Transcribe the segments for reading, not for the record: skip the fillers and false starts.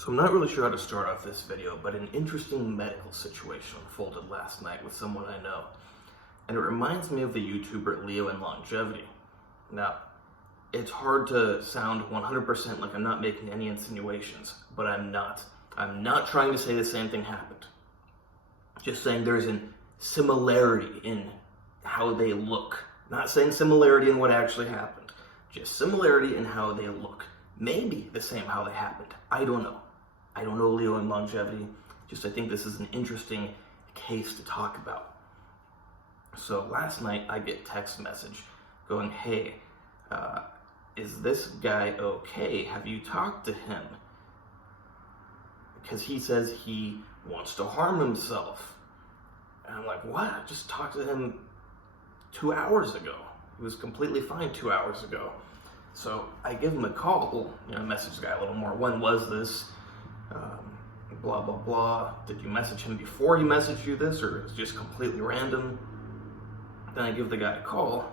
So I'm not really sure how to start off this video, but an interesting medical situation unfolded last night with someone I know. And it reminds me of the YouTuber Leo in Longevity. Now, it's hard to sound 100% like I'm not making any insinuations, but I'm not. I'm not trying to say the same thing happened. Just saying there's a similarity in how they look. Not saying similarity in what actually happened. Just similarity in how they look. Maybe the same how they happened. I don't know. I don't know Leo in Longevity. Just I think this is an interesting case to talk about. So last night I get text message going, hey, is this guy okay? Have you talked to him? Because he says he wants to harm himself. And I'm like, what? I just talked to him 2 hours ago. He was completely fine 2 hours ago. So I give him a call, message the guy a little more. When was this? Blah, blah, blah. Did you message him before he messaged you this, or is it just completely random? Then I give the guy a call,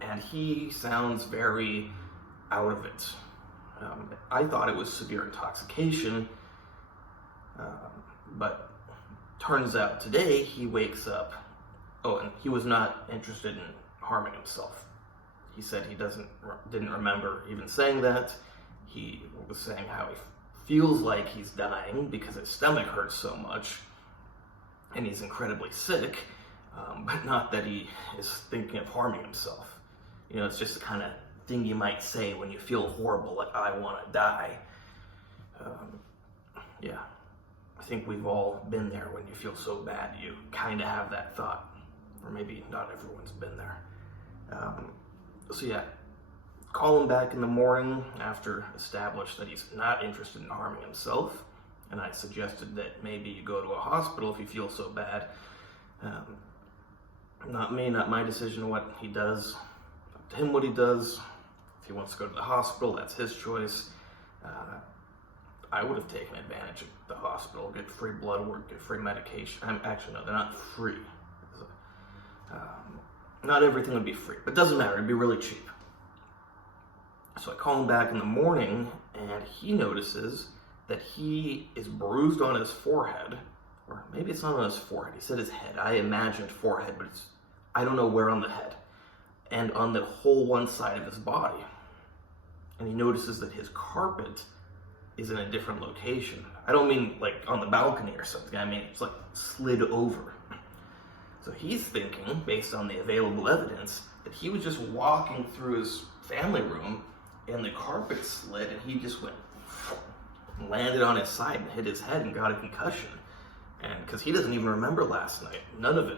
and he sounds very out of it. I thought it was severe intoxication, but turns out today he wakes up. Oh, and he was not interested in harming himself. He said he didn't remember even saying that. He was saying how he feels like he's dying because his stomach hurts so much, and he's incredibly sick, but not that he is thinking of harming himself. It's just the kind of thing you might say when you feel horrible, like, I want to die. Yeah, I think we've all been there when you feel so bad, you kind of have that thought. Or maybe not everyone's been there. So yeah, call him back in the morning after established that he's not interested in harming himself. And I suggested that maybe you go to a hospital if you feel so bad. Not me, not my decision what he does. Up to him what he does. If he wants to go to the hospital, that's his choice. I would have taken advantage of the hospital, get free blood work, get free medication. Actually, no, they're not free. Not everything would be free, but it doesn't matter, it'd be really cheap. So I call him back in the morning, and he notices that he is bruised on his forehead, or maybe it's not on his forehead, he said his head. I imagined forehead, but I don't know where on the head, and on the whole one side of his body. And he notices that his carpet is in a different location. I don't mean like on the balcony or something, I mean it's like slid over. So he's thinking, based on the available evidence, that he was just walking through his family room and the carpet slid and he just went, landed on his side and hit his head and got a concussion. And because he doesn't even remember last night, none of it.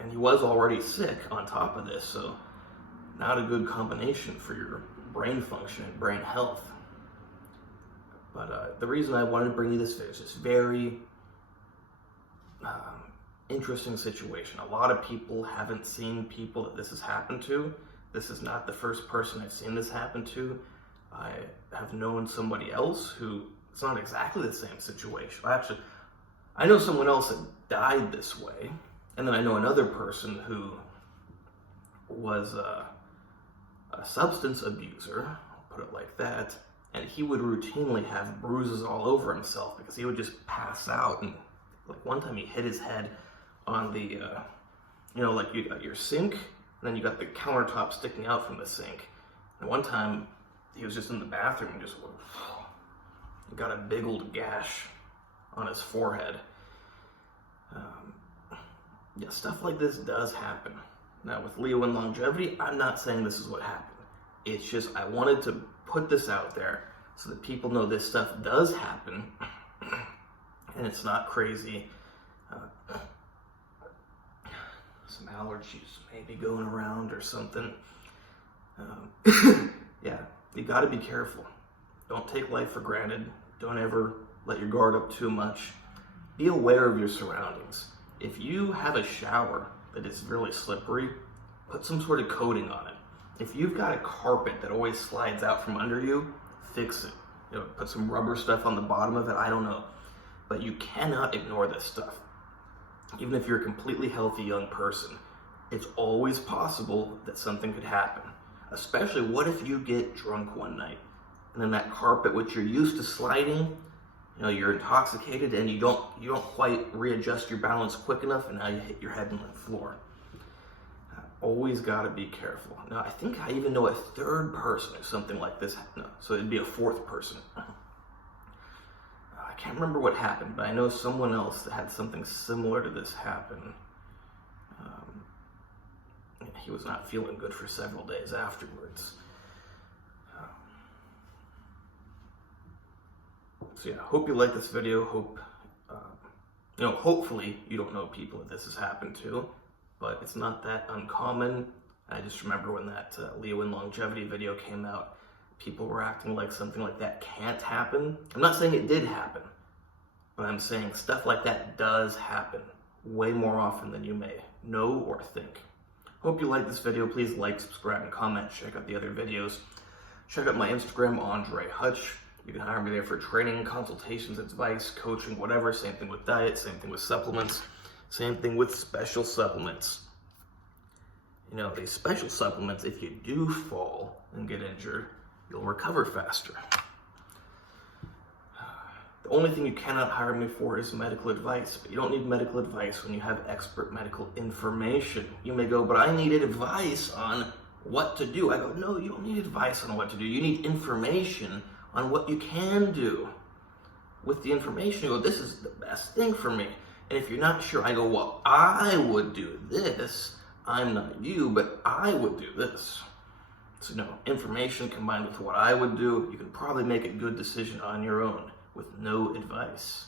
And he was already sick on top of this, so not a good combination for your brain function and brain health. But the reason I wanted to bring you this video is just very interesting situation. A lot of people haven't seen people that this has happened to. This is not the first person I've seen this happen to. I have known somebody else who, it's not exactly the same situation. Actually, I know someone else that died this way, and then I know another person who was a substance abuser, I'll put it like that, and he would routinely have bruises all over himself because he would just pass out. And like one time he hit his head on the, like you got your sink, and then you got the countertop sticking out from the sink. And one time he was just in the bathroom and just got a big old gash on his forehead. Yeah, stuff like this does happen. Now with Leo in Longevity, I'm not saying this is what happened. It's just I wanted to put this out there so that people know this stuff does happen. And it's not crazy. Some allergies maybe going around or something. Yeah, you gotta be careful. Don't take life for granted. Don't ever let your guard up too much. Be aware of your surroundings. If you have a shower that is really slippery, put some sort of coating on it. If you've got a carpet that always slides out from under you, fix it. Put some rubber stuff on the bottom of it, I don't know. But you cannot ignore this stuff. Even if you're a completely healthy young person, it's always possible that something could happen. Especially, what if you get drunk one night? and then that carpet which you're used to sliding, you're intoxicated and you don't quite readjust your balance quick enough, and now you hit your head on the floor. Always got to be careful. Now, I think I even know a third person if something like this happened. No, so it'd be a fourth person. I can't remember what happened, but I know someone else that had something similar to this happen. He was not feeling good for several days afterwards. So yeah, hope you like this video. Hope, hopefully you don't know people that this has happened to, but it's not that uncommon. I just remember when that Leo in Longevity video came out, people were acting like something like that can't happen. I'm not saying it did happen, but I'm saying stuff like that does happen way more often than you may know or think. Hope you like this video. Please like, subscribe, and comment. Check out the other videos. Check out my Instagram, AndreyHutch. You can hire me there for training, consultations, advice, coaching, whatever. Same thing with diet, same thing with supplements, same thing with special supplements. These special supplements, if you do fall and get injured, you'll recover faster. The only thing you cannot hire me for is medical advice, but you don't need medical advice when you have expert medical information. You may go, but I needed advice on what to do. I go, no, you don't need advice on what to do. You need information on what you can do. With the information, you go, this is the best thing for me. And if you're not sure, I go, well, I would do this. I'm not you, but I would do this. So information combined with what I would do, you can probably make a good decision on your own with no advice.